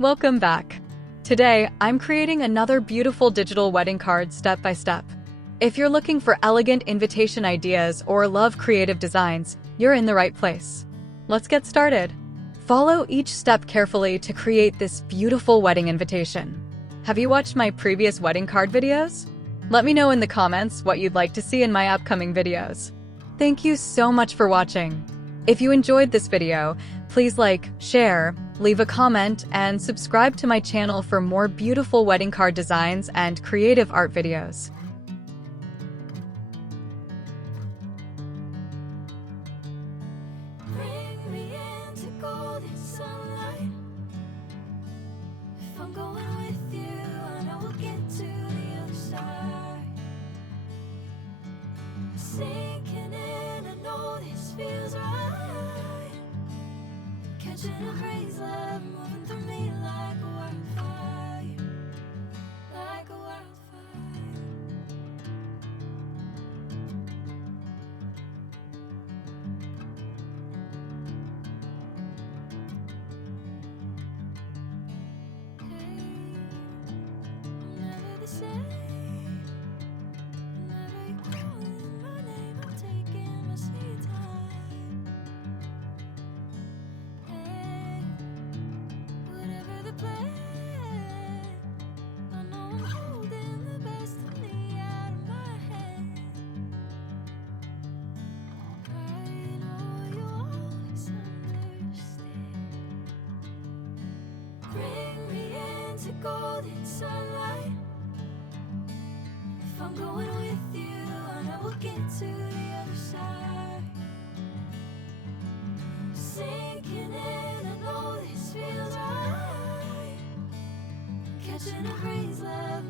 Welcome back. Today, I'm creating another beautiful digital wedding card step by step. If you're looking for elegant invitation ideas or love creative designs, you're in the right place. Let's get started. Follow each step carefully to create this beautiful wedding invitation. Have you watched my previous wedding card videos? Let me know in the comments what you'd like to see in my upcoming videos. Thank you so much for watching. If you enjoyed this video, please like, share, leave a comment, and subscribe to my channel for more beautiful wedding card designs and creative art videos. Bring me into golden sunlight. If I'm going with you, I know we'll get to the other side. Sinking in, I know this feels right. Catching a crazy love moving through me like a wildfire, like a wildfire. Hey, I'm never the same. Whenever you're calling my name, I'm taking my sweet time. Hey, whatever the plan, I know I'm holding the best of me out of my hand. I know you'll always understand. Bring me into golden sunlight. If I'm going with you, I know we'll get to the other side. Sinking in, I know this feels right. Catching a crazy love.